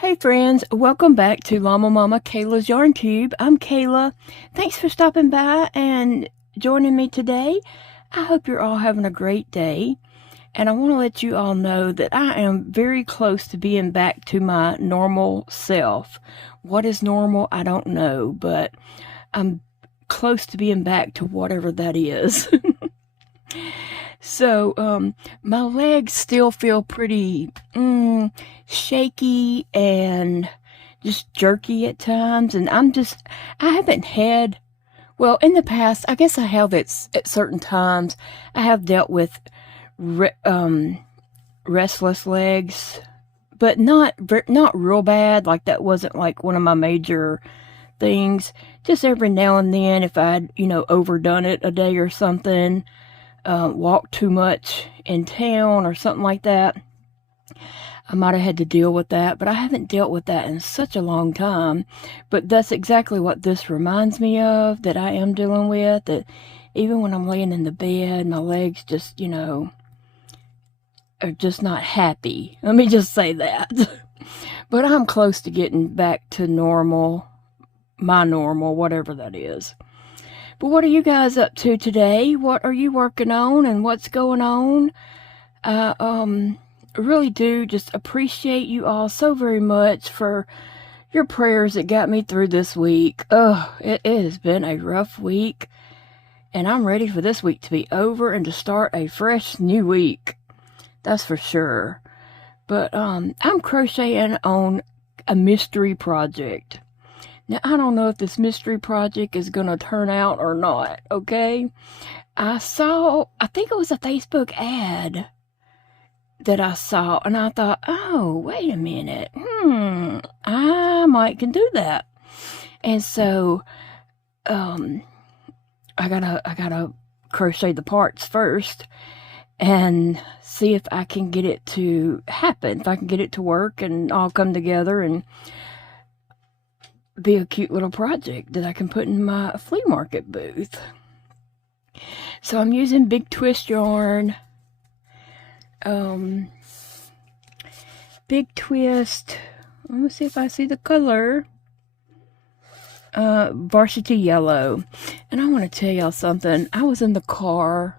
Hey friends, welcome back to Llama Mama Kayla's Yarn Tube. I'm Kayla. Thanks for stopping by and joining me today. I hope you're all having a great day. And I want to let you all know that I am very close to being back to my normal self. What is normal? I don't know, but I'm close to being back to whatever that is. So, my legs still feel pretty shaky and just jerky at times. And I haven't had, well, in the past, I guess I have at certain times, I have dealt with restless legs, but not real bad. Like that wasn't like one of my major things. Just every now and then, if I'd, overdone it a day or something, walked too much in town or something like that, I might have had to deal with that, but I haven't dealt with that in such a long time. But that's exactly what this reminds me of, that I am dealing with, that even when I'm laying in the bed, my legs just, are just not happy. Let me just say that. But I'm close to getting back to normal, my normal, whatever that is. But what are you guys up to today? What are you working on and what's going on? I really do just appreciate you all so very much for your prayers that got me through this week. Oh, it has been a rough week, and I'm ready for this week to be over and to start a fresh new week. That's for sure. But I'm crocheting on a mystery project. Now, I don't know if this mystery project is going to turn out or not, okay? I think it was a Facebook ad that I saw, and I thought, oh, wait a minute. I might can do that. And so, I gotta crochet the parts first and see if I can get it to happen, if I can get it to work and all come together and be a cute little project that I can put in my flea market booth. So I'm using big twist yarn. Big twist. Let me see if I see the color. Varsity yellow. And I want to tell y'all something. I was in the car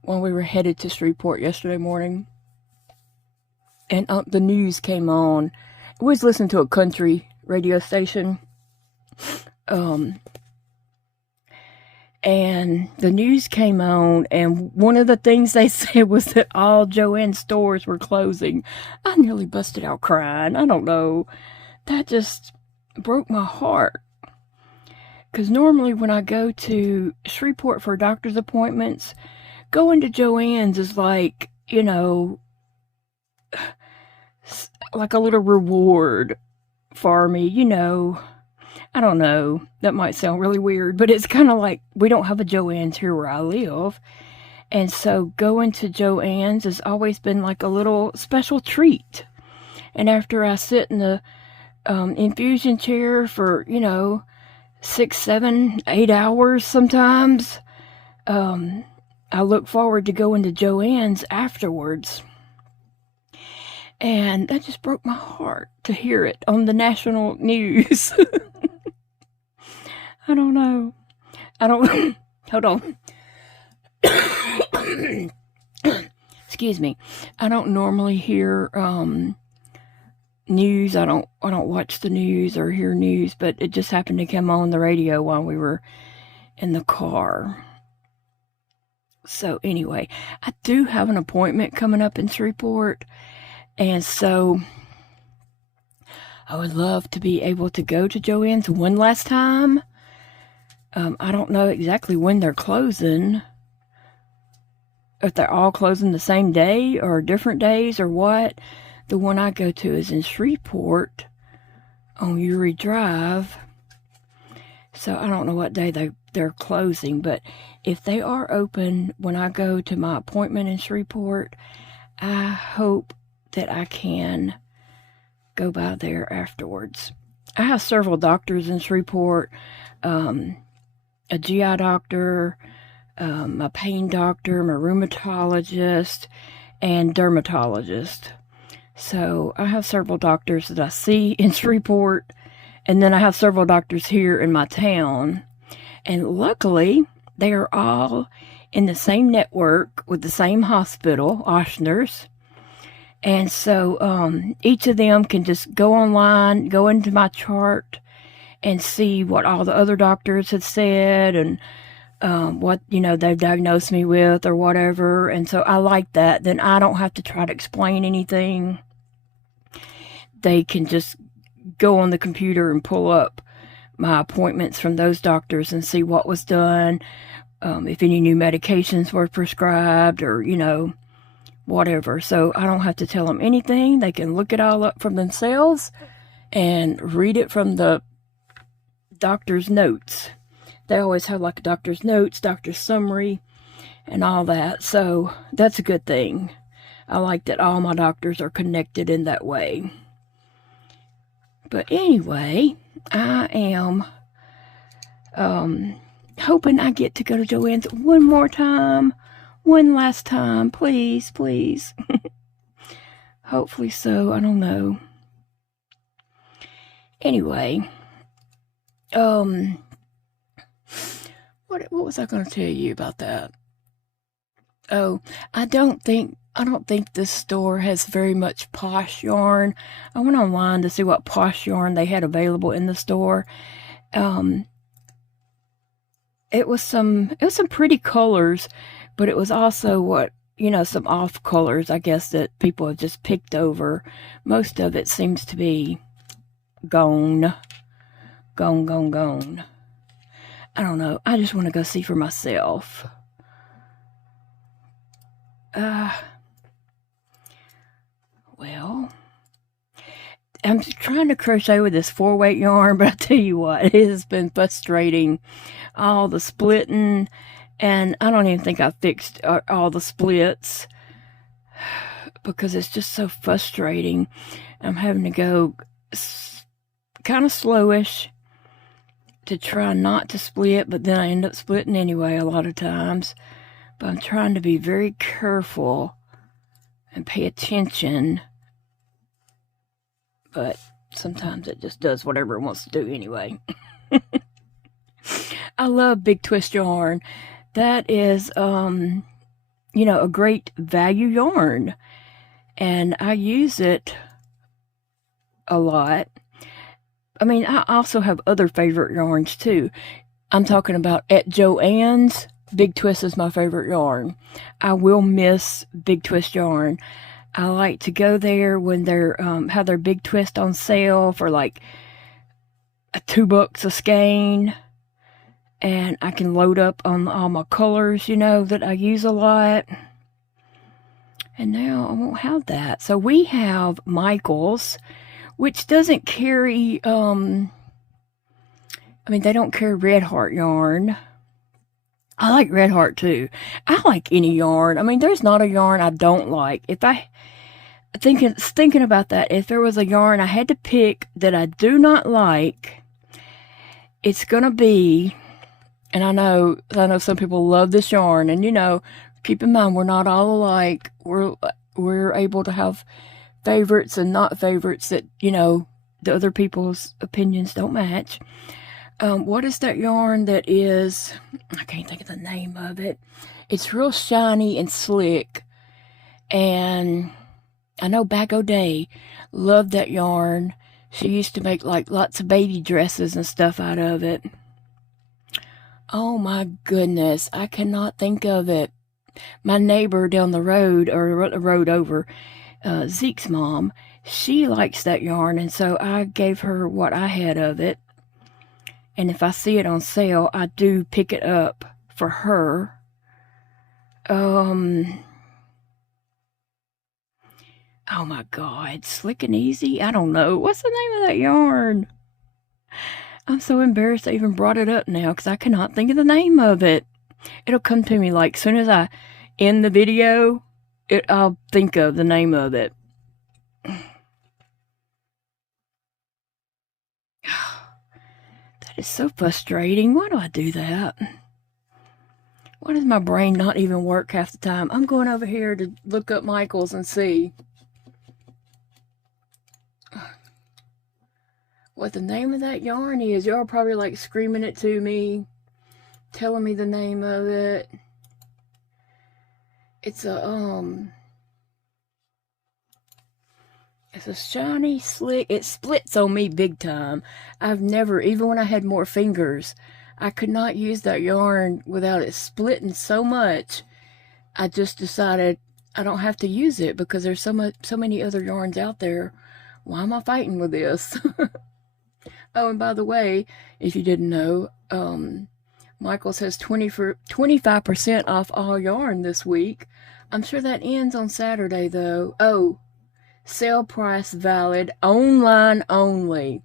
when we were headed to Shreveport yesterday morning, and the news came on. I was listening to a country radio station, and the news came on, and one of the things they said was that all Joann stores were closing. I nearly busted out crying. I don't know. That just broke my heart. Because normally when I go to Shreveport for doctor's appointments, going to Joann's is like, like a little reward for me, I don't know. That might sound really weird, but it's kind of like we don't have a Joann's here where I live. And so going to Joann's has always been like a little special treat. And after I sit in the infusion chair for, 6, 7, 8 hours sometimes, I look forward to going to Joann's afterwards. And that just broke my heart to hear it on the national news. I don't know. Hold on. Excuse me. I don't normally hear news. I don't watch the news or hear news, but it just happened to come on the radio while we were in the car. So anyway, I do have an appointment coming up in Shreveport. And so I would love to be able to go to Joann's one last time. I don't know exactly when they're closing. If they're all closing the same day or different days or what. The one I go to is in Shreveport on Uri Drive. So I don't know what day they're closing. But if they are open when I go to my appointment in Shreveport, I hope that I can go by there afterwards. I have several doctors in Shreveport, a GI doctor, a pain doctor, my rheumatologist, and dermatologist. So I have several doctors that I see in Shreveport, and then I have several doctors here in my town. And luckily, they are all in the same network with the same hospital, Ochsner's. And so each of them can just go online, go into my chart, and see what all the other doctors had said and what, they've diagnosed me with or whatever. And so I like that. Then I don't have to try to explain anything. They can just go on the computer and pull up my appointments from those doctors and see what was done, if any new medications were prescribed or, whatever. So I don't have to tell them anything. They can look it all up from themselves and read it from the doctor's notes. They always have like a doctor's notes, doctor's summary, and all that. So that's a good thing. I like that all my doctors are connected in that way. But anyway, I am hoping I get to go to Joann's one more time. One last time. Please, please. Hopefully so. I don't know. Anyway. What was I going to tell you about that? Oh, I don't think this store has very much posh yarn. I went online to see what posh yarn they had available in the store. It was some pretty colors, but it was also some off colors, I guess, that people have just picked over. Most of it seems to be gone. Gone. I don't know. I just want to go see for myself. Well, I'm trying to crochet with this 4-weight yarn, but I tell you what, it has been frustrating. All the splitting, and I don't even think I fixed all the splits because it's just so frustrating. I'm having to go kind of slowish to try not to split, but then I end up splitting anyway a lot of times. But I'm trying to be very careful and pay attention. But sometimes it just does whatever it wants to do anyway. I love Big Twist yarn. That is, a great value yarn. And I use it a lot. I mean, I also have other favorite yarns too. I'm talking about at Joann's, Big Twist is my favorite yarn. I will miss Big Twist yarn. I like to go there when they're have their Big Twist on sale for like $2 a skein, and I can load up on all my colors, that I use a lot. And now I won't have that. So we have Michael's, which doesn't carry, they don't carry Red Heart yarn. I like Red Heart too. I like any yarn. There's not a yarn I don't like. If I, thinking about that, if there was a yarn I had to pick that I do not like, it's gonna be, and I know some people love this yarn, and keep in mind, we're not all alike. We're able to have favorites and not favorites that, the other people's opinions don't match. What is that yarn that is, I can't think of the name of it. It's real shiny and slick. And I know Back O'Day loved that yarn. She used to make like lots of baby dresses and stuff out of it. Oh my goodness, I cannot think of it. My neighbor down the road, or the road over, Zeke's mom, she likes that yarn, and so I gave her what I had of it. And if I see it on sale, I do pick it up for her. Oh my God, Slick and Easy? I don't know. What's the name of that yarn? I'm so embarrassed I even brought it up now because I cannot think of the name of it. It'll come to me like as soon as I end the video, I'll think of the name of it. That is so frustrating. Why do I do that? Why does my brain not even work half the time? I'm going over here to look up Michael's and see. what the name of that yarn is. Y'all are probably like screaming it to me, telling me the name of it. It's a shiny, slick. It splits on me big time. I've never, even when I had more fingers, I could not use that yarn without it splitting so much. I just decided I don't have to use it because there's so many other yarns out there. Why am I fighting with this? Oh, and by the way, if you didn't know, Michaels has 25% off all yarn this week. I'm sure that ends on Saturday, though. Oh, sale price valid, online only.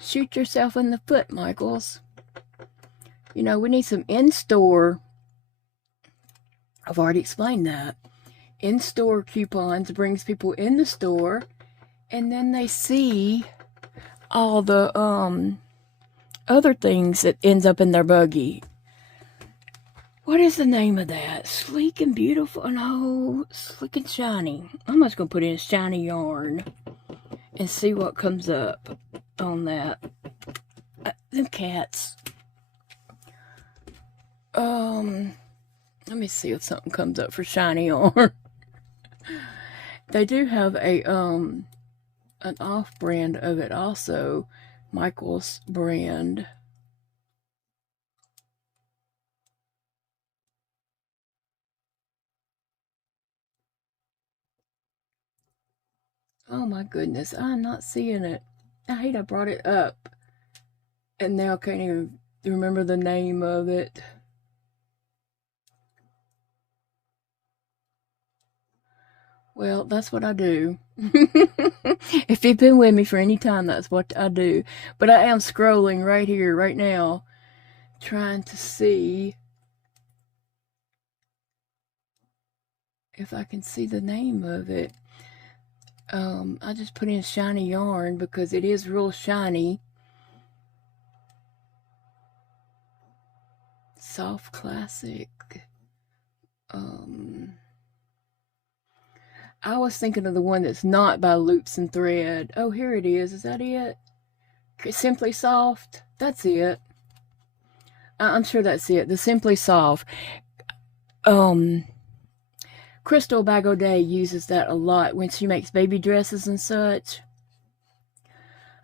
Shoot yourself in the foot, Michaels. You know, we need some in-store. I've already explained that. In-store coupons brings people in the store, and then they see all the other things that ends up in their buggy. What is the name of that? Sleek and beautiful. No, slick and shiny. I'm just gonna put in shiny yarn and see what comes up on that. Them cats. Let me see if something comes up for shiny yarn. They do have a an off brand of it also, Michael's brand. Oh my goodness, I'm not seeing it. I hate I brought it up and now I can't even remember the name of it. Well, that's what I do. If you've been with me for any time, that's what I do. But I am scrolling right here, right now, trying to see if I can see the name of it. I just put in shiny yarn because it is real shiny. Soft Classic. I was thinking of the one that's not by Loops and Thread. Oh, here it is. Is that it? Simply Soft. That's it. I'm sure that's it. The Simply Soft. Crystal Bagaudet uses that a lot when she makes baby dresses and such.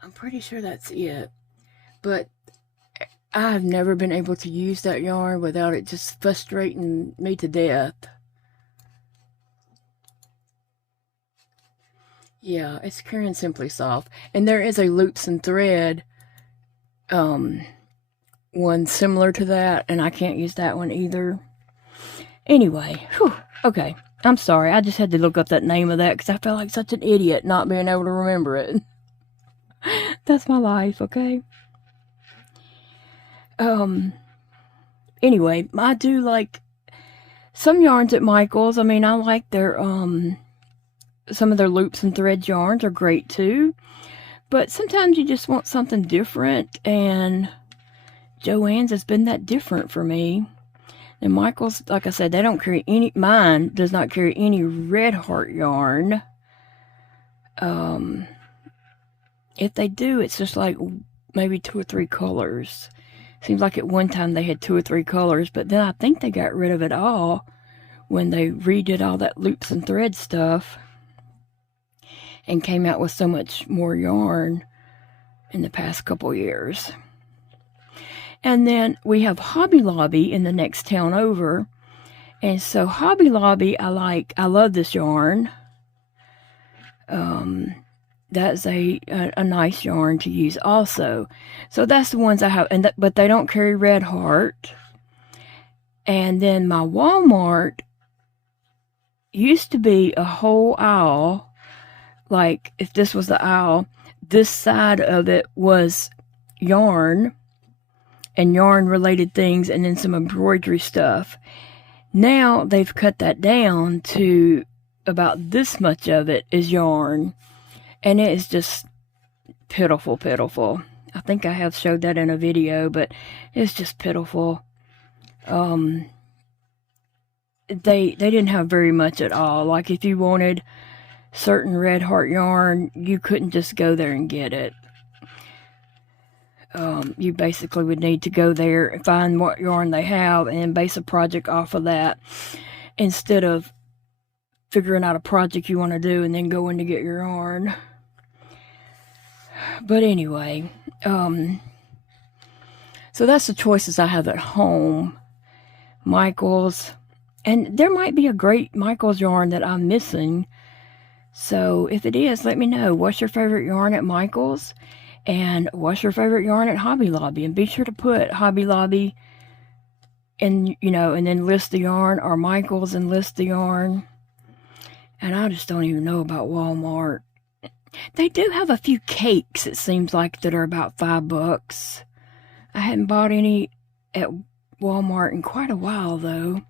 I'm pretty sure that's it. But I've never been able to use that yarn without it just frustrating me to death. Yeah, it's Karen Simply Soft. And there is a Loops and Thread one similar to that, and I can't use that one either. Anyway, whew, okay. I'm sorry. I just had to look up that name of that because I felt like such an idiot not being able to remember it. That's my life, okay? Anyway, I do like some yarns at Michael's. I mean, I like their, some of their Loops and Threads yarns are great too. But sometimes you just want something different, and Joann's has been that different for me. And Michael's, like I said, they don't carry any, mine does not carry any Red Heart yarn. If they do, it's just like maybe 2 or 3 colors. Seems like at one time they had 2 or 3 colors, but then I think they got rid of it all when they redid all that Loops and Thread stuff and came out with so much more yarn in the past couple years. And then we have Hobby Lobby in the next town over. And so Hobby Lobby, I love this yarn. That's a nice yarn to use also. So that's the ones I have, but they don't carry Red Heart. And then my Walmart used to be a whole aisle. Like, if this was the aisle, this side of it was yarn and yarn-related things, and then some embroidery stuff. Now, they've cut that down to about this much of it is yarn. And it is just pitiful, pitiful. I think I have showed that in a video, but it's just pitiful. They didn't have very much at all. Like, if you wanted certain red heart yarn, you couldn't just go there and get it. You basically would need to go there and find what yarn they have and base a project off of that, instead of figuring out a project you want to do and then going to get your yarn. But anyway, so that's the choices I have at home. Michael's, and there might be a great Michael's yarn that I'm missing. So if it is, let me know. What's your favorite yarn at Michael's? And what's your favorite yarn at Hobby Lobby? And be sure to put Hobby Lobby and, you know, and then list the yarn, or Michael's and list the yarn. And I just don't even know about Walmart. They do have a few cakes, it seems like, that are about $5. I hadn't bought any at Walmart in quite a while, though.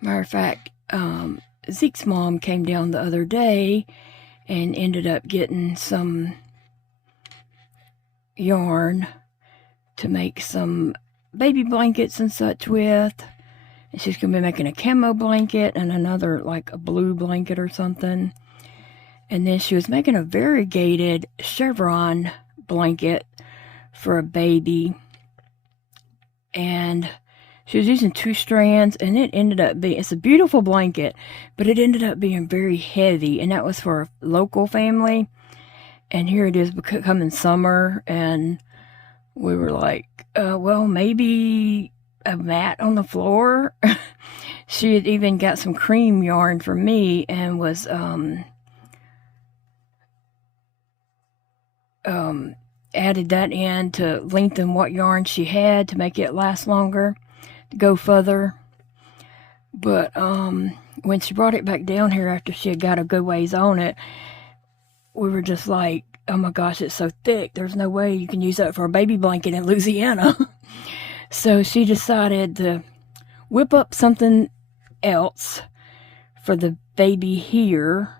Matter of fact, Zeke's mom came down the other day and ended up getting some yarn to make some baby blankets and such with. And she's going to be making a camo blanket and another, like a blue blanket or something. And then she was making a variegated chevron blanket for a baby. And she was using 2 strands, and it ended up being, it's a beautiful blanket, but it ended up being very heavy, and that was for a local family. And here it is becoming summer, and we were like, well, maybe a mat on the floor. She had even got some cream yarn for me and was added that in to lengthen what yarn she had to make it last longer, to go further. But when she brought it back down here after she had got a good ways on it, we were just like, oh my gosh, it's so thick. There's no way you can use that for a baby blanket in Louisiana. So she decided to whip up something else for the baby here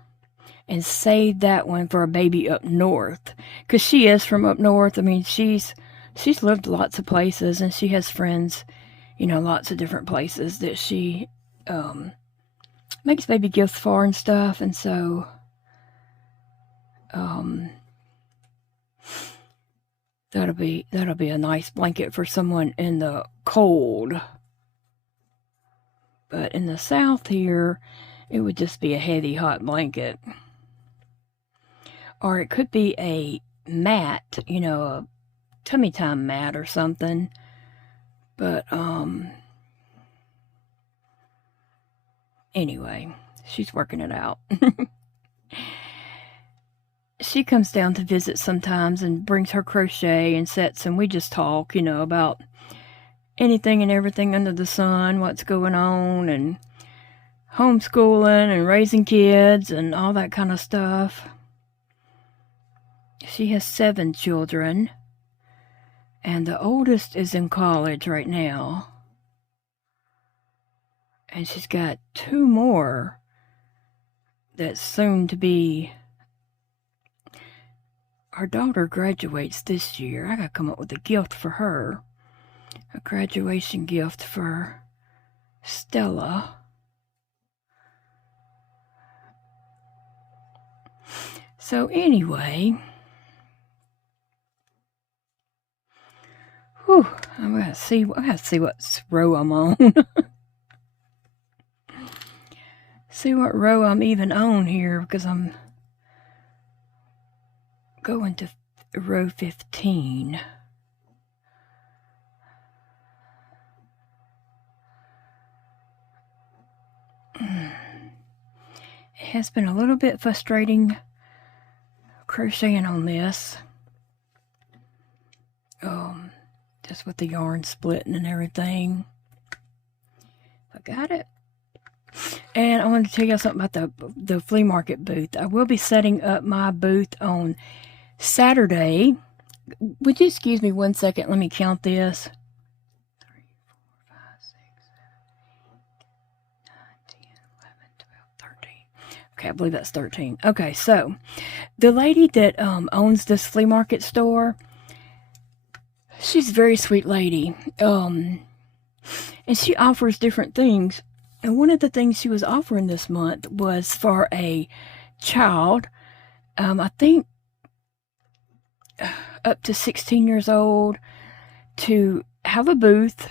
and save that one for a baby up north. Because she is from up north. I mean, she's lived lots of places, and she has friends, you know, lots of different places that she makes baby gifts for and stuff. And so that'll be a nice blanket for someone in the cold. But in the south here, it would just be a heavy hot blanket. Or it could be a mat, you know, a tummy time mat or something. But anyway, she's working it out. She comes down to visit sometimes and brings her crochet and sets, and we just talk, you know, about anything and everything under the sun, what's going on, and homeschooling and raising kids and all that kind of stuff. She has 7 children, and the oldest is in college right now. And she's got 2 more that's soon to be. Her daughter graduates this year. I gotta come up with a gift for her. A graduation gift for Stella. So anyway, whew, I gotta see what row I'm on. See what row I'm even on here, because I'm going to row 15. It has been a little bit frustrating crocheting on this. Just with the yarn splitting and everything. I got it. And I wanted to tell you something about the flea market booth. I will be setting up my booth on Saturday. Would you excuse me 1 second? Let me count this. 3, 4, 5, 6, 7, 8, 9, 10, 11, 12, 13. Okay, I believe that's 13. Okay, so the lady that owns this flea market store, she's a very sweet lady. And she offers different things. And one of the things she was offering this month was for a child, I think up to 16 years old, to have a booth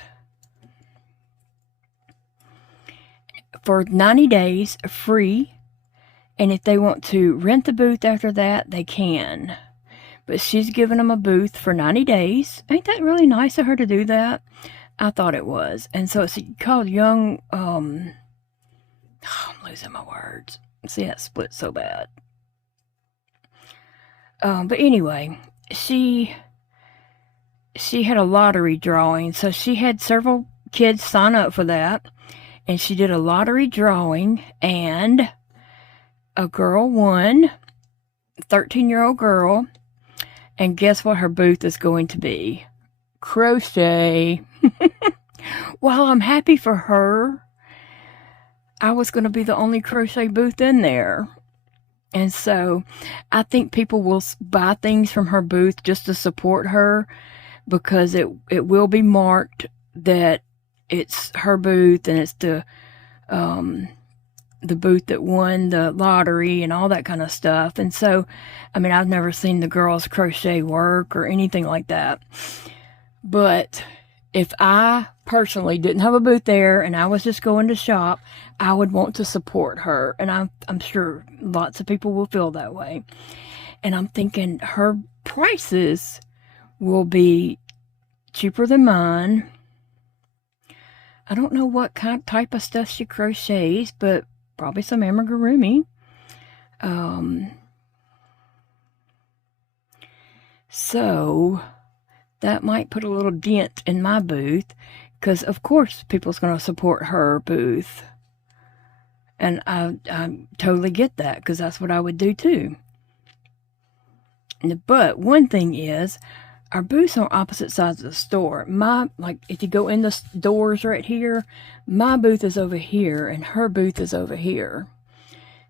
for 90 days free. And if they want to rent the booth after that, they can. But she's giving them a booth for 90 days. Ain't that really nice of her to do that? I thought it was. And so it's called Young, I'm losing my words. See, that split so bad. But anyway, she had a lottery drawing. So she had several kids sign up for that. And she did a lottery drawing, and a girl won, a 13-year-old girl. And guess what her booth is going to be? Crochet. While I'm happy for her, I was going to be the only crochet booth in there. And so I think people will buy things from her booth just to support her, because it will be marked that it's her booth and it's the booth that won the lottery and all that kind of stuff. And so, I mean, I've never seen the girls crochet work or anything like that. But if I personally didn't have a booth there and I was just going to shop, I would want to support her. And I'm sure lots of people will feel that way. And I'm thinking her prices will be cheaper than mine. I don't know what type of stuff she crochets, but probably some amigurumi. So that might put a little dent in my booth, because of course people's going to support her booth. And I totally get that, because that's what I would do too. But one thing is, our booths on opposite sides of the store. Like if you go in the doors right here, my booth is over here and her booth is over here.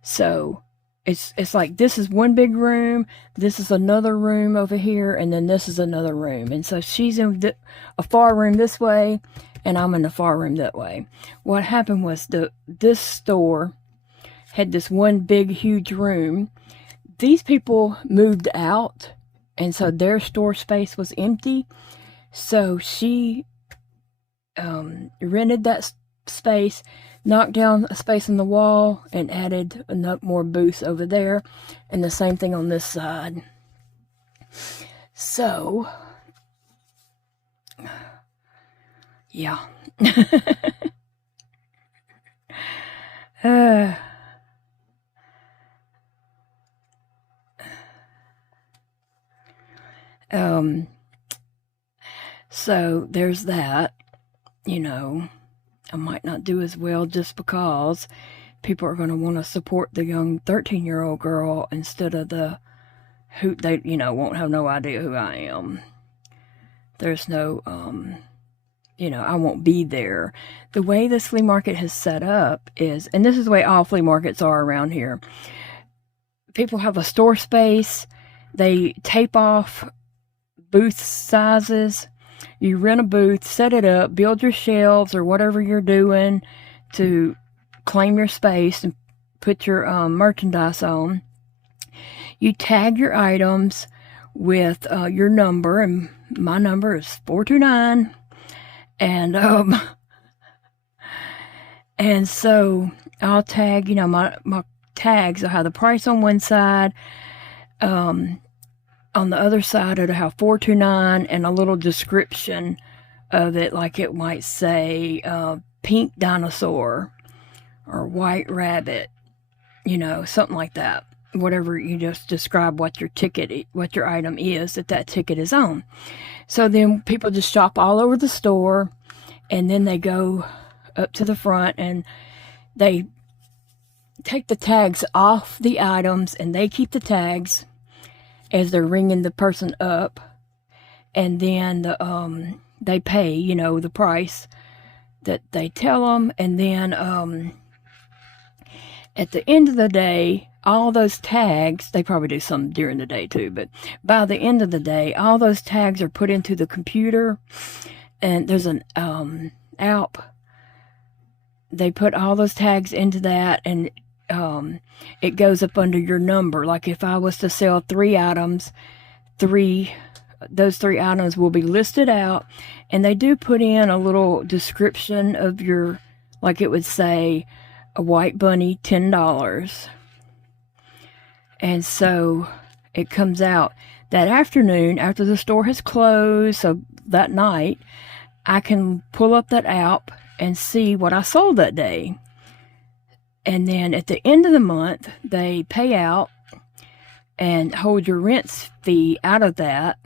So it's like this is one big room, this is another room over here, and then this is another room. And so she's in a far room this way, and I'm in the far room that way. What happened was this store had this one big, huge room. These people moved out, and so their store space was empty. So she rented that space, knocked down a space in the wall, and added more booths over there. And the same thing on this side. So, yeah. So there's that. You know, I might not do as well just because people are going to want to support the young 13-year-old girl instead of who they, won't have no idea who I am. There's no, I won't be there. The way this flea market has set up is, and this is the way all flea markets are around here. People have a store space. They tape off booth sizes. You rent a booth, set it up, build your shelves or whatever you're doing to claim your space and put your merchandise on. You tag your items with your number, and my number is 429. And so I'll tag, my tags will have the price on one side. On the other side, it'll have 429 and a little description of it, like it might say pink dinosaur or white rabbit, something like that. Whatever, you just describe what your item is that ticket is on. So then people just shop all over the store, and then they go up to the front and they take the tags off the items, and they keep the tags as they're ringing the person up, and then they pay, the price that they tell them, and then at the end of the day, all those tags, they probably do some during the day too, but by the end of the day, all those tags are put into the computer, and there's an app they put all those tags into that, and it goes up under your number. Like if I was to sell 3 items, those 3 items will be listed out, and they do put in a little description of your, like it would say, a white bunny, $10. And so it comes out that afternoon after the store has closed, so that night, I can pull up that app and see what I sold that day. And then at the end of the month, they pay out and hold your rent fee out of that.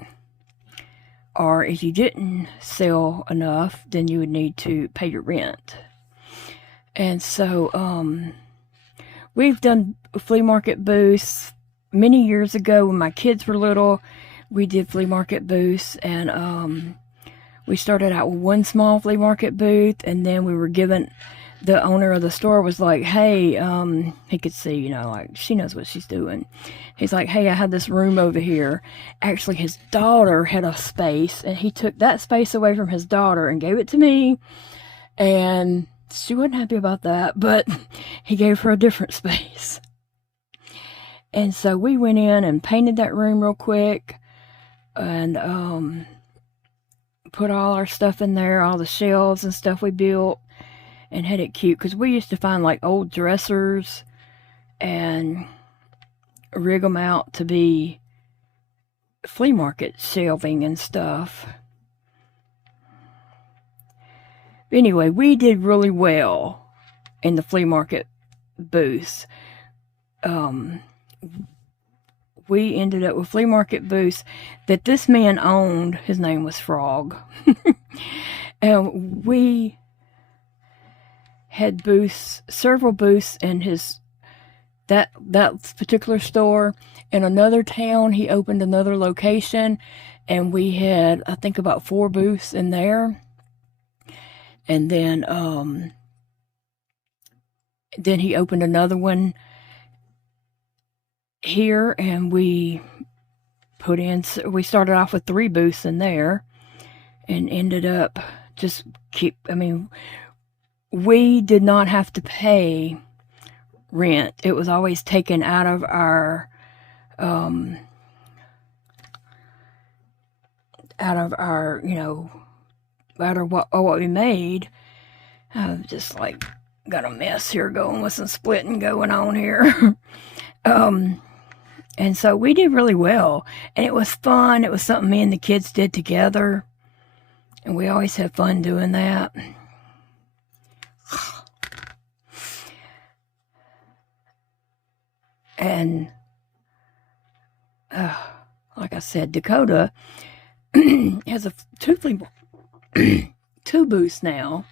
Or if you didn't sell enough, then you would need to pay your rent. And so we've done flea market booths many years ago when my kids were little. We did flea market booths, and we started out with one small flea market booth, and then we were given, the owner of the store was like, hey, he could see, you know, like, she knows what she's doing. He's like, hey, I had this room over here. Actually, his daughter had a space, and he took that space away from his daughter and gave it to me, and she wasn't happy about that, but he gave her a different space. And so we went in and painted that room real quick, and put all our stuff in there, all the shelves and stuff we built, and had it cute, because we used to find like old dressers and rig them out to be flea market shelving and stuff. Anyway, we did really well in the flea market booths. We ended up with flea market booths that this man owned. His name was Frog. And we had booths, several booths in his, that particular store. In another town, he opened another location, and we had, I think, about 4 booths in there. And then he opened another one here, and we started off with 3 booths in there, and ended up we did not have to pay rent. It was always taken out of our you know, out of what we made. I've just like got a mess here going with some splitting going on here. And so we did really well, and it was fun. It was something me and the kids did together, and we always had fun doing that. And like I said, Dakota has 2 booths now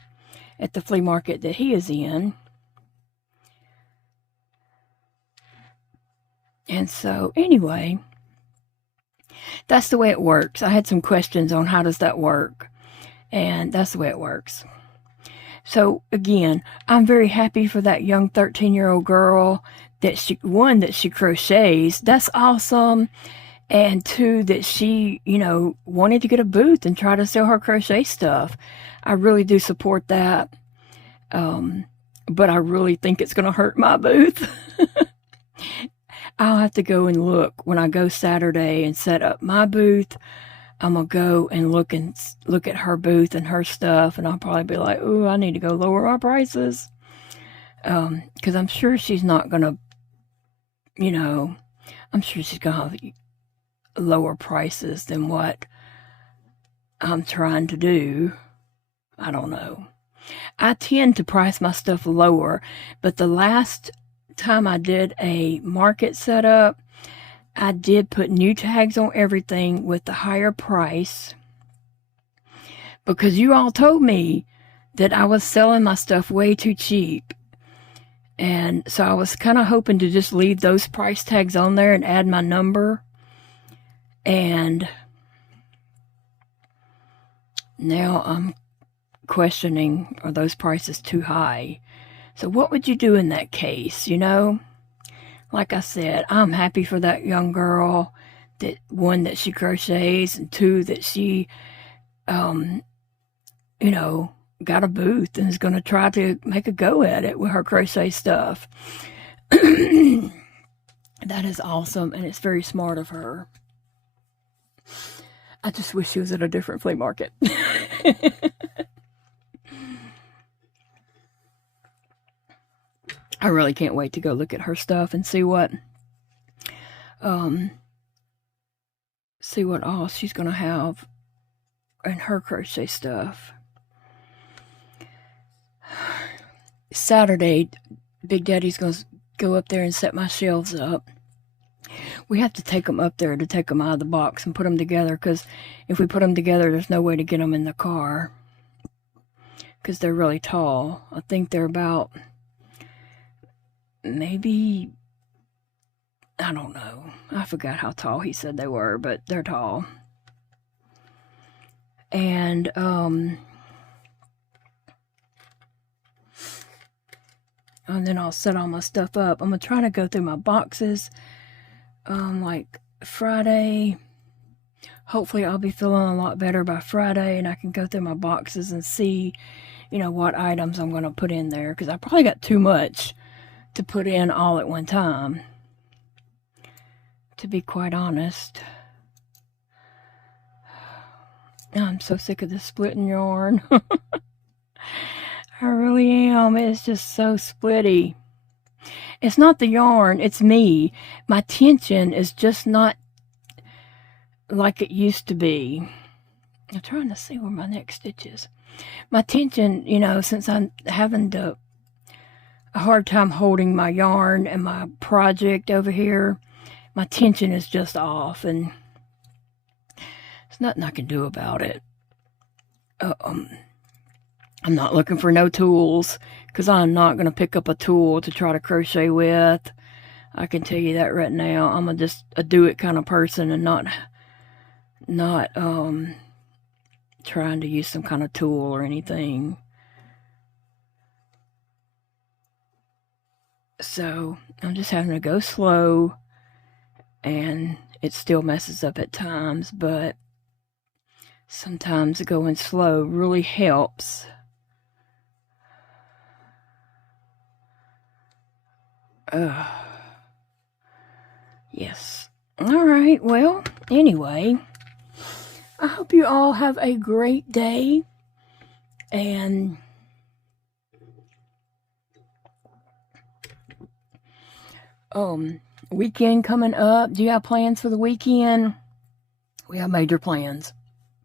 at the flea market that he is in. And so anyway, that's the way it works. I had some questions on how does that work, and that's the way it works. So again, I'm very happy for that young 13-year-old girl that she crochets. That's awesome. And 2, that she, you know, wanted to get a booth and try to sell her crochet stuff. I really do support that. But I really think it's going to hurt my booth. I'll have to go and look when I go Saturday and set up my booth. I'm going to go and look at her booth and her stuff, and I'll probably be like, ooh, I need to go lower my prices. Because I'm sure she's not going to, you know, I'm sure she's going to have lower prices than what I'm trying to do. I don't know. I tend to price my stuff lower, but the last time I did a market setup, I did put new tags on everything with the higher price, because you all told me that I was selling my stuff way too cheap. And so I was kind of hoping to just leave those price tags on there and add my number. And now I'm questioning, are those prices too high? So what would you do in that case, you know? Like I said, I'm happy for that young girl, that 1, that she crochets, and 2, that she, you know, got a booth and is going to try to make a go at it with her crochet stuff. That is awesome, and it's very smart of her. I just wish she was at a different flea market. I really can't wait to go look at her stuff and see what all she's gonna have in her crochet stuff. Saturday, Big Daddy's gonna go up there and set my shelves up. We have to take them up there to take them out of the box and put them together, because if we put them together, there's no way to get them in the car, because they're really tall. I think they're about, maybe, I don't know. I forgot how tall he said they were, but they're tall. And, then I'll set all my stuff up. I'm going to try to go through my boxes, like Friday. Hopefully I'll be feeling a lot better by Friday, and I can go through my boxes and see, what items I'm going to put in there, because I probably got too much to put in all at one time, to be quite honest. I'm so sick of this splitting yarn. I really am. It's just so splitty. It's not the yarn, it's me. My tension is just not like it used to be. I'm trying to see where my next stitch is. My tension, since I'm having a hard time holding my yarn and my project over here, my tension is just off, and there's nothing I can do about it. I'm not looking for no tools, because I'm not going to pick up a tool to try to crochet with. I can tell you that right now. I'm just a do-it kind of person, and not trying to use some kind of tool or anything. So I'm just having to go slow, and it still messes up at times, but sometimes going slow really helps. Yes. All right. Well, anyway, I hope you all have a great day, and weekend coming up. Do you have plans for the weekend? We have major plans.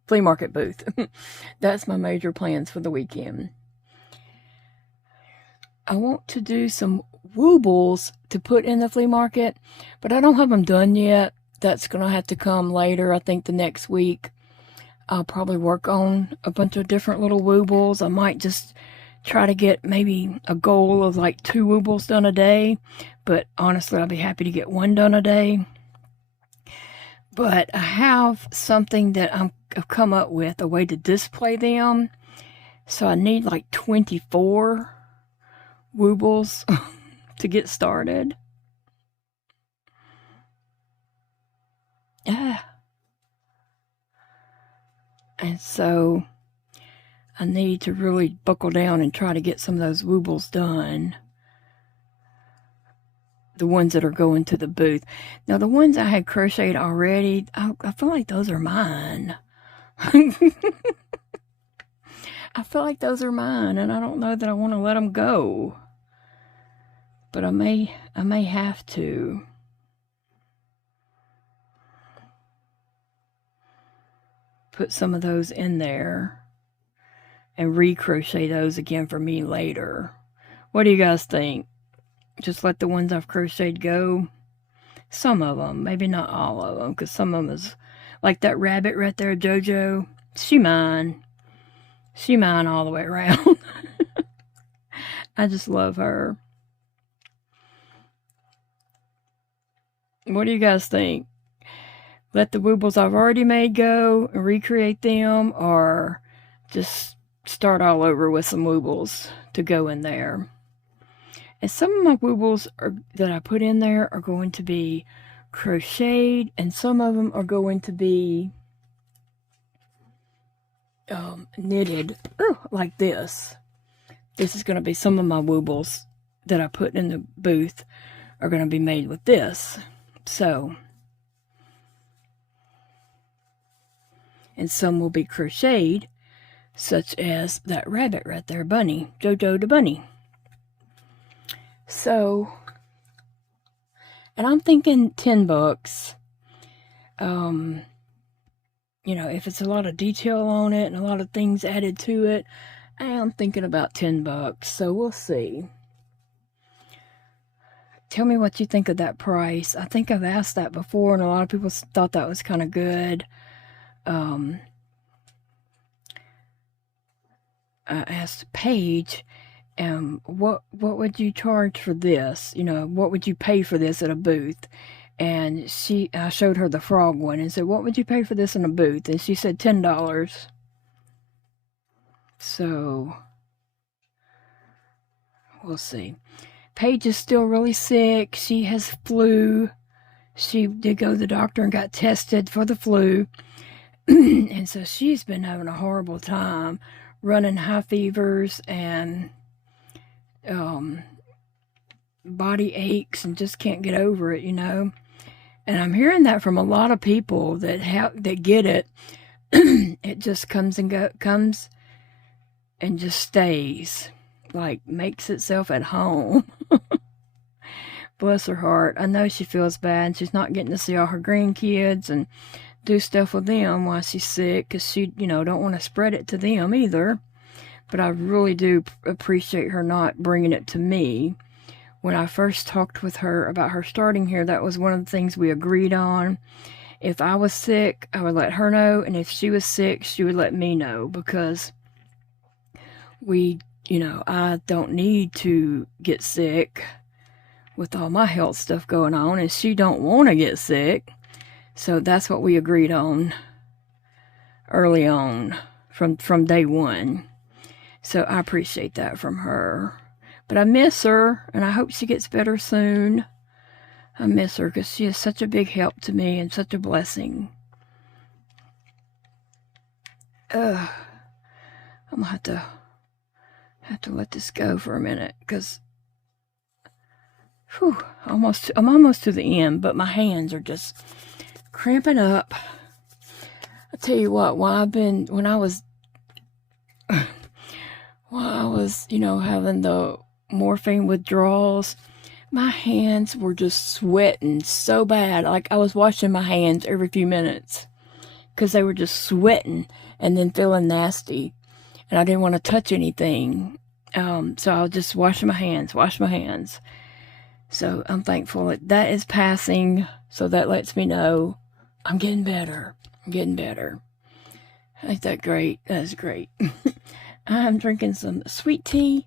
Flea market booth. That's my major plans for the weekend. I want to do some woobles to put in the flea market, but I don't have them done yet. That's going to have to come later. I think the next week I'll probably work on a bunch of different little woobles. I might just try to get maybe a goal of like 2 woobles done a day, but honestly I'll be happy to get 1 done a day. But I have something that I've come up with, a way to display them. So I need like 24 woobles to get started. Yeah. And so I need to really buckle down and try to get some of those woobles done. The ones that are going to the booth. Now, the ones I had crocheted already, I feel like those are mine. I feel like those are mine, and I don't know that I want to let them go. But I may have to. Put some of those in there and recrochet those again for me later. What do you guys think? Just let the ones I've crocheted go? Some of them, maybe not all of them, because some of them is like that rabbit right there, JoJo. She mine. She mine all the way around. I just love her. What do you guys think? Let the woobles I've already made go and recreate them, or just start all over with some woobles to go in there? And some of my woobles that I put in there are going to be crocheted, and some of them are going to be knitted like this. This is going to be some of my woobles that I put in the booth are going to be made with this. So, and some will be crocheted, such as that rabbit right there, Bunny, Jojo the bunny. So, and I'm thinking $10. You know, if it's a lot of detail on it and a lot of things added to it, I am thinking about $10. So we'll see. Tell me what you think of that price. I think I've asked that before, and a lot of people thought that was kind of good. I asked Paige, what would you charge for this? You know, what would you pay for this at a booth? And I showed her the frog one and said, what would you pay for this in a booth? And she said $10. So, we'll see. Paige is still really sick. She has flu. She did go to the doctor and got tested for the flu. And so she's been having a horrible time, running high fevers and body aches and just can't get over it, you know. And I'm hearing that from a lot of people that get it. It just comes and just stays, like makes itself at home. Bless her heart. I know she feels bad, and she's not getting to see all her grandkids and do stuff with them while she's sick, because she, you know, don't want to spread it to them either. But I really do appreciate her not bringing it to me. When I first talked with her about her starting here, that was one of the things we agreed on. If I was sick, I would let her know, and if she was sick, she would let me know, because you know, I don't need to get sick with all my health stuff going on, and she don't want to get sick. So that's what we agreed on early on from day one. So I appreciate that from her. But I miss her, and I hope she gets better soon. I miss her because she is such a big help to me and such a blessing. I'm gonna have to let this go for a minute, because I'm almost to the end, but my hands are just cramping up. I tell you what, while I was, you know, having the morphine withdrawals, my hands were just sweating so bad. Like I was washing my hands every few minutes because they were just sweating and then feeling nasty. And I didn't want to touch anything. So I was just wash my hands. So I'm thankful that is passing. So that lets me know I'm getting better. Ain't that great? That's great. I'm drinking some sweet tea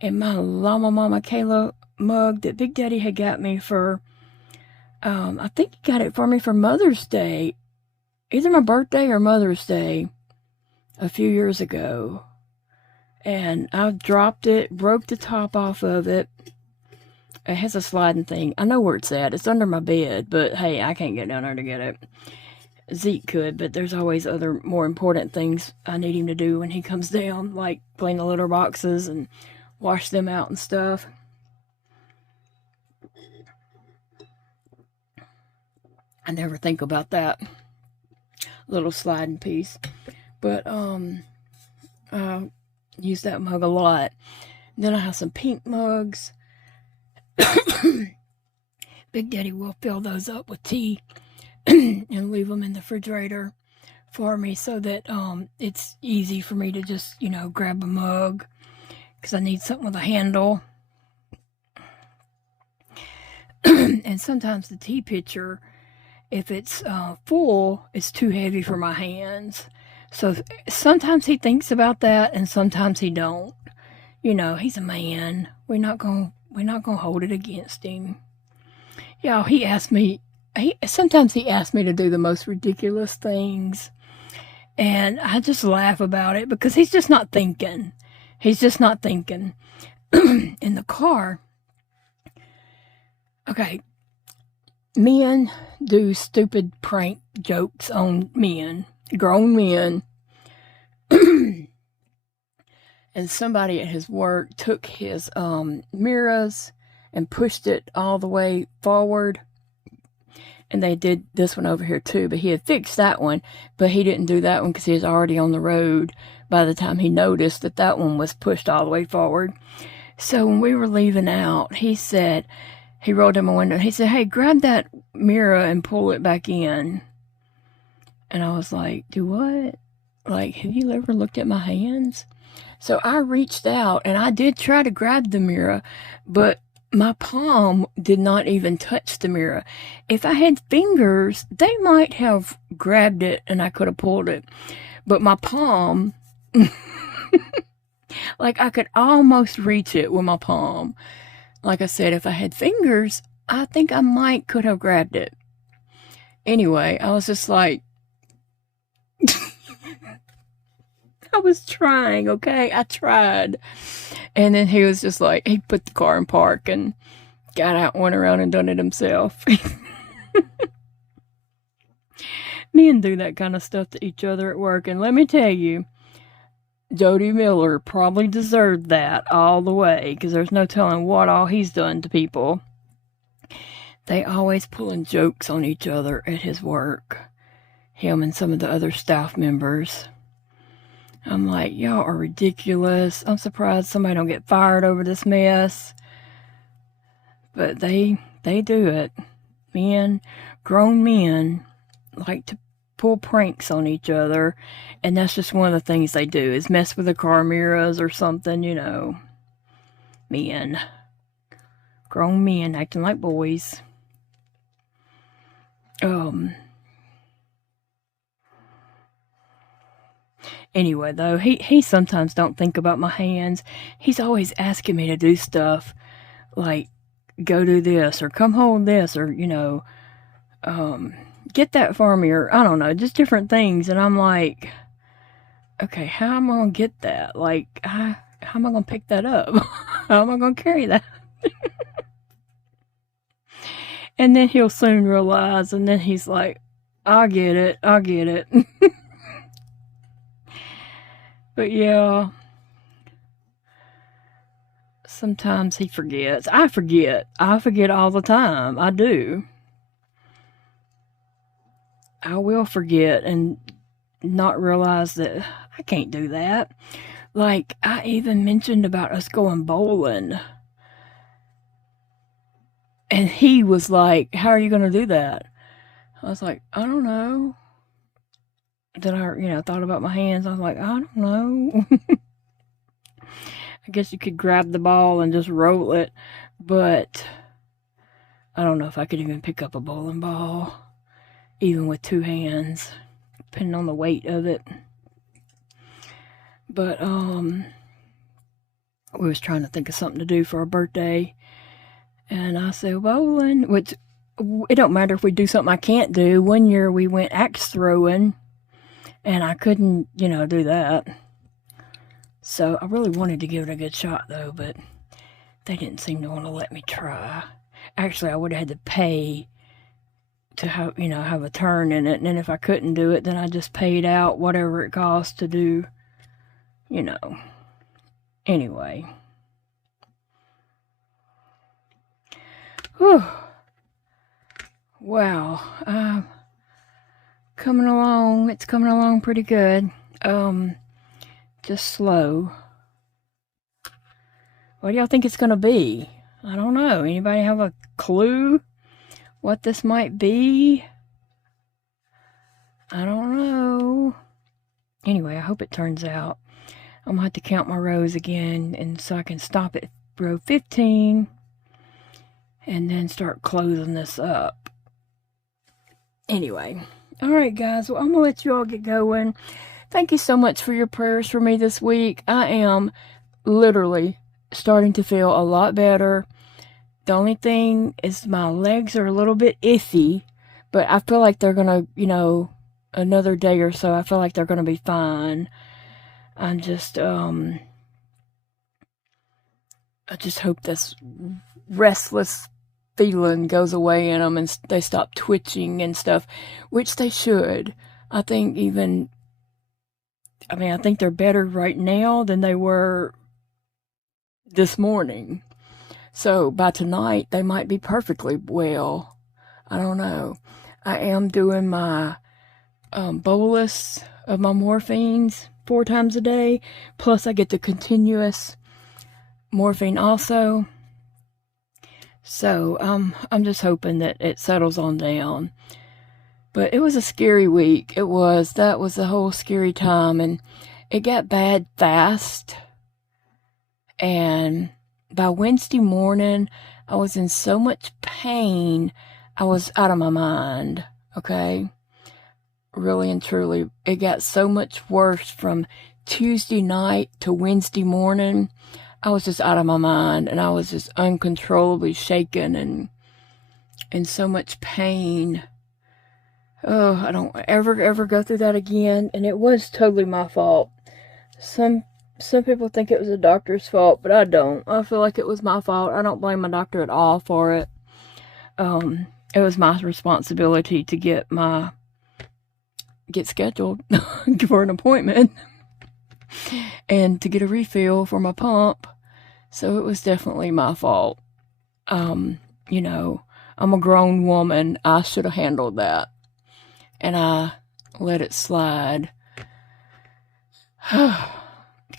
in my Llama Mama Kayla mug that Big Daddy had got me for, I think he got it for me for Mother's Day. Either my birthday or Mother's Day a few years ago. And I dropped it, broke the top off of it. It has a sliding thing. I know where it's at. It's under my bed, but hey, I can't get down there to get it. Zeke could, but there's always other more important things I need him to do when he comes down, like clean the litter boxes and wash them out and stuff. I never think about that little sliding piece, but I use that mug a lot. Then I have some pink mugs. Big Daddy will fill those up with tea and leave them in the refrigerator for me, so that it's easy for me to just, you know, grab a mug, because I need something with a handle. And sometimes the tea pitcher, if it's full, it's too heavy for my hands. So sometimes he thinks about that, and sometimes he don't. You know, he's a man. We're not gonna hold it against him. Yeah, sometimes he asks me to do the most ridiculous things, and I just laugh about it because he's just not thinking. In the car, okay, men do stupid prank jokes on men, grown men. and somebody at his work took his mirrors and pushed it all the way forward. And they did this one over here too, but he had fixed that one, but he didn't do that one because he was already on the road by the time he noticed that that one was pushed all the way forward. So when we were leaving out, he said, he rolled down my window and he said, "Hey, grab that mirror and pull it back in." And I was like, "Do what? Like, have you ever looked at my hands?" So I reached out and I did try to grab the mirror, but my palm did not even touch the mirror. If I had fingers, they might have grabbed it and I could have pulled it. But my palm, like I could almost reach it with my palm. Like I said, if I had fingers, I think I could have grabbed it. Anyway, I was just like, I was trying, okay? I tried. And then he was just like, he put the car in park and got out and went around and done it himself. Men do that kind of stuff to each other at work. And let me tell you, Jody Miller probably deserved that all the way, because there's no telling what all he's done to people. They always pulling jokes on each other at his work. Him and some of the other staff members. I'm like, y'all are ridiculous. I'm surprised somebody don't get fired over this mess. But they do it. Men, grown men, like to pull pranks on each other. And that's just one of the things they do, is mess with the car mirrors or something, you know. Men. Grown men acting like boys. Anyway, though, he sometimes don't think about my hands. He's always asking me to do stuff like, go do this, or come hold this, or, you know, get that for me, or I don't know, just different things. And I'm like, okay, how am I going to get that? Like, how am I going to pick that up? How am I going to carry that? And then he'll soon realize, and then he's like, I'll get it. But yeah, sometimes he forgets. I forget all the time. I do. I will forget and not realize that I can't do that. Like, I even mentioned about us going bowling. And he was like, "How are you going to do that?" I was like, "I don't know." Then I, thought about my hands. I was like, "I don't know." I guess you could grab the ball and just roll it. But I don't know if I could even pick up a bowling ball, even with two hands, depending on the weight of it. But, we was trying to think of something to do for our birthday. And I said, bowling, which it don't matter if we do something I can't do. One year we went axe throwing, and I couldn't, do that. So I really wanted to give it a good shot, though, but they didn't seem to want to let me try. Actually, I would have had to pay to have a turn in it. And then if I couldn't do it, then I just paid out whatever it cost to do, Anyway. Whew. Wow. Coming along. It's coming along pretty good. Just slow. What do y'all think it's going to be? I don't know. Anybody have a clue what this might be? I don't know. Anyway, I hope it turns out. I'm going to have to count my rows again, and so I can stop at row 15 and then start closing this up. Anyway, all right, guys. Well, I'm going to let you all get going. Thank you so much for your prayers for me this week. I am literally starting to feel a lot better. The only thing is my legs are a little bit iffy, but I feel like they're going to, another day or so, I feel like they're going to be fine. I'm just, I just hope this restless feeling goes away in them and they stop twitching and stuff, which they should. I think even I mean, I think they're better right now than they were this morning. So by tonight, they might be perfectly well. I don't know. I am doing my bolus of my morphines 4 times a day. Plus, I get the continuous morphine also. So I'm just hoping that it settles on down. But it was a scary week. It was. That was the whole scary time. And it got bad fast. And by Wednesday morning, I was in so much pain, I was out of my mind, okay? Really and truly, it got so much worse from Tuesday night to Wednesday morning. I was just out of my mind, and I was just uncontrollably shaken and in so much pain. Oh, I don't ever go through that again, and it was totally my fault. Some people think it was the doctor's fault, but I don't. I feel like it was my fault. I don't blame my doctor at all for it. It was my responsibility to get scheduled for an appointment and to get a refill for my pump. So it was definitely my fault. You know, I'm a grown woman. I should have handled that. And I let it slide.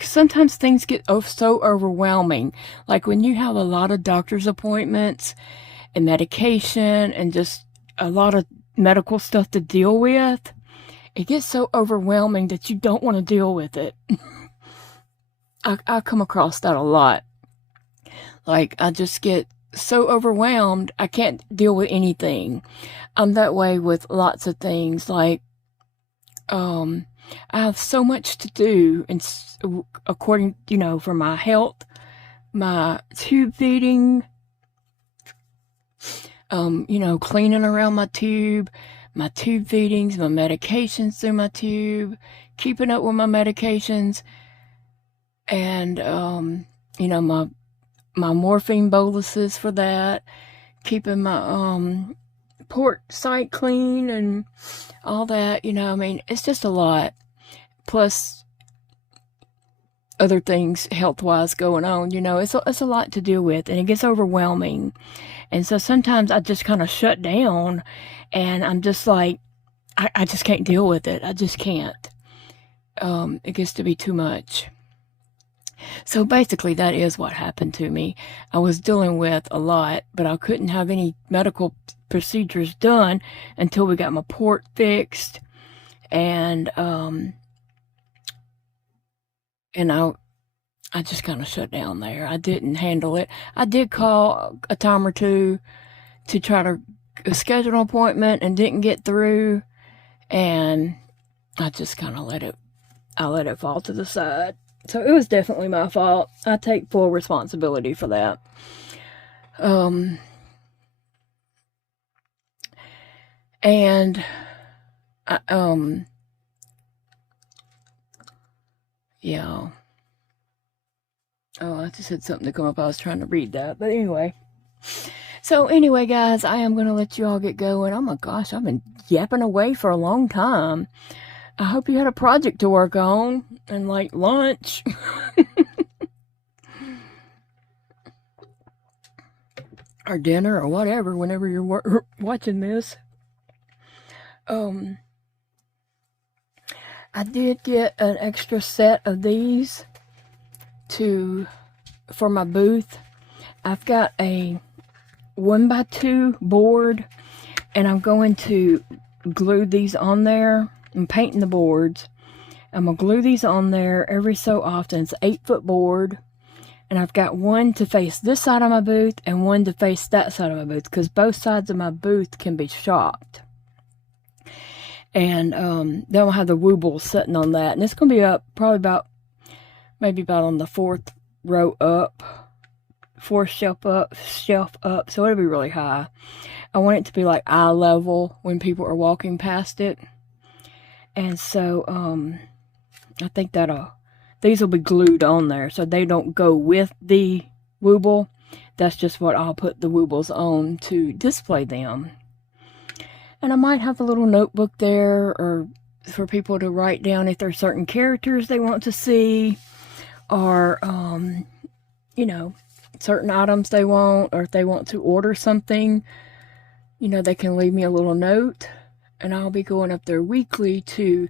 Sometimes things get so overwhelming. Like when you have a lot of doctor's appointments and medication and just a lot of medical stuff to deal with, it gets so overwhelming that you don't want to deal with it. I come across that a lot. Like, I just get so overwhelmed, I can't deal with anything. I'm that way with lots of things. Like, I have so much to do, and according, you know, for my health, my tube feeding, you know, cleaning around my tube feedings, my medications through my tube, keeping up with my medications, and, you know, my morphine boluses for that, keeping my, port site clean and all that, you know, I mean, it's just a lot. Plus other things health-wise going on, you know, it's a lot to deal with, and it gets overwhelming. And so sometimes I just kind of shut down, and I'm just like, I just can't deal with it. I just can't. It gets to be too much. So basically, that is what happened to me. I was dealing with a lot, but I couldn't have any medical procedures done until we got my port fixed. And I just kind of shut down there. I didn't handle it. I did call a time or two to try to schedule an appointment and didn't get through. And I just kind of let it fall to the side. So it was definitely my fault. I take full responsibility for that. And yeah. Oh, I just had something to come up. I was trying to read that. But anyway. So anyway, guys, I am going to let you all get going. Oh my gosh, I've been yapping away for a long time. I hope you had a project to work on and like lunch. Or dinner or whatever, whenever you're watching this. I did get an extra set of these for my booth. I've got a 1x2 board, and I'm going to glue these on there. I'm painting the boards. I'm going to glue these on there every so often. It's an 8-foot board, and I've got one to face this side of my booth and one to face that side of my booth, because both sides of my booth can be shopped. And then I'll have the wooble sitting on that, and it's going to be up probably maybe about on the 4th row up, 4th shelf up, so it'll be really high. I want it to be like eye level when people are walking past it. And so I think these will be glued on there, so they don't go with the wooble. That's just what I'll put the woobles on to display them. And I might have a little notebook there, or for people to write down if there's certain characters they want to see, or you know, certain items they want, or if they want to order something, you know, they can leave me a little note, and I'll be going up there weekly to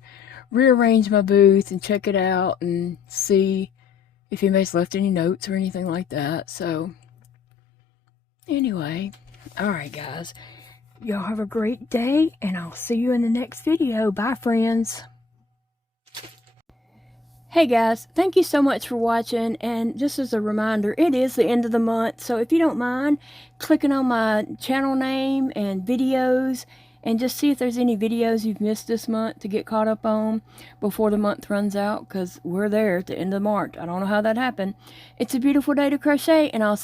rearrange my booth and check it out and see if anybody's left any notes or anything like that. So anyway, alright guys, y'all have a great day, and I'll see you in the next video. Bye friends. Hey guys, thank you so much for watching, and just as a reminder, it is the end of the month, so if you don't mind clicking on my channel name and videos, and just see if there's any videos you've missed this month to get caught up on before the month runs out, because we're there at the end of March. I don't know how that happened. It's a beautiful day to crochet, and I'll